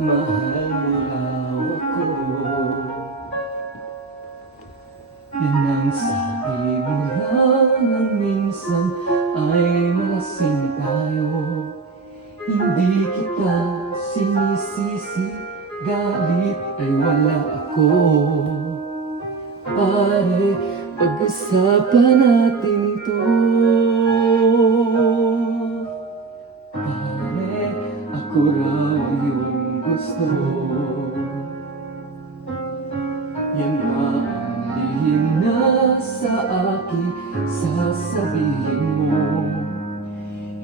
mahal mo raw ako. Yan ang sabi mo lang nang minsan ay malasing tayo. Hindi kita sinisisi, galit ay wala ako. Pare, pag-usapan natin to. Pare, ako raw yung gusto. Yan ba ang lihim na sa akin sasabihin mo?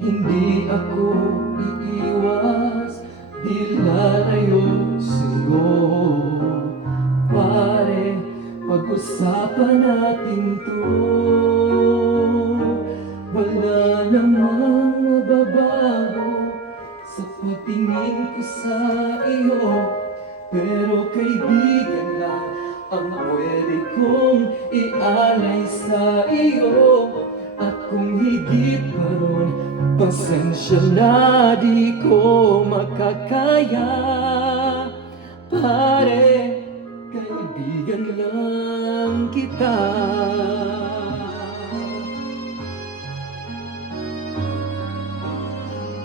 Hindi ako iiwas, di lalayo sa'yo. Pare, pag-usapan natin to. Wala namang mababago sa pagtingin ko sa iyo, pero kaibigan lang ang pwede kong ialay sa iyo. At kung higit pa ron, pasensya na di ko makakaya. Pare, kaibigan lang kita.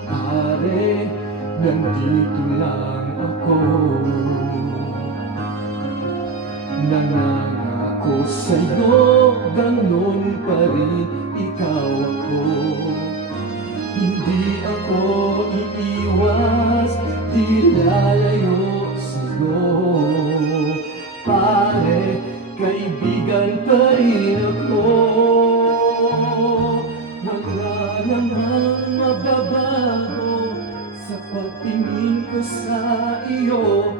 Pare, nandito lang ako. Nangangako sa'yo, ganun pa rin ikaw ako. Hindi ako iiwas, di lalayo sa'yo. Pare, kaibigan pa rin ako. Wala namang mababago sa pagtingin ko sa iyo,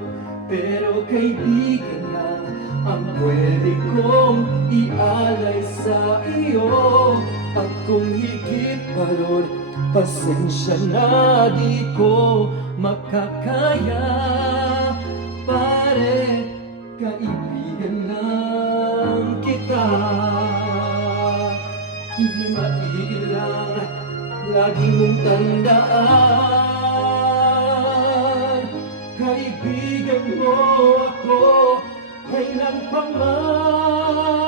pero kaibigan lang ang pwede kong ialay sa iyo. At kung higit pa ron, pasensya na di ko makakaya. Pare, kaibigan lang kita. Hindi maiilang, lagi mong tandaan. Kaibigan mo ako, kailan pa man.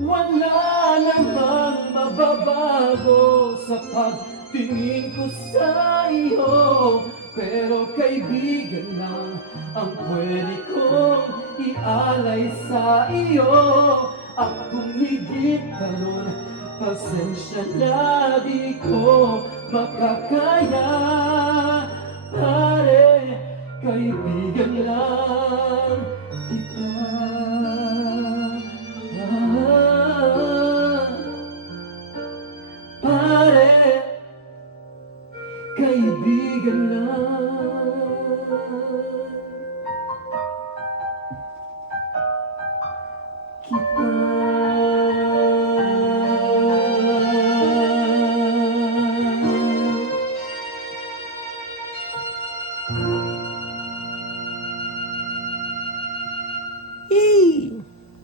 Wala namang mababago sa pagtingin ko sa iyo, pero kaibigan lang ang pwede kong ialay sa iyo. At kung higit pa ron, pasensya na di ko makakaya. Pare, kaibigan lang kita. Pare, kaibigan lang kita.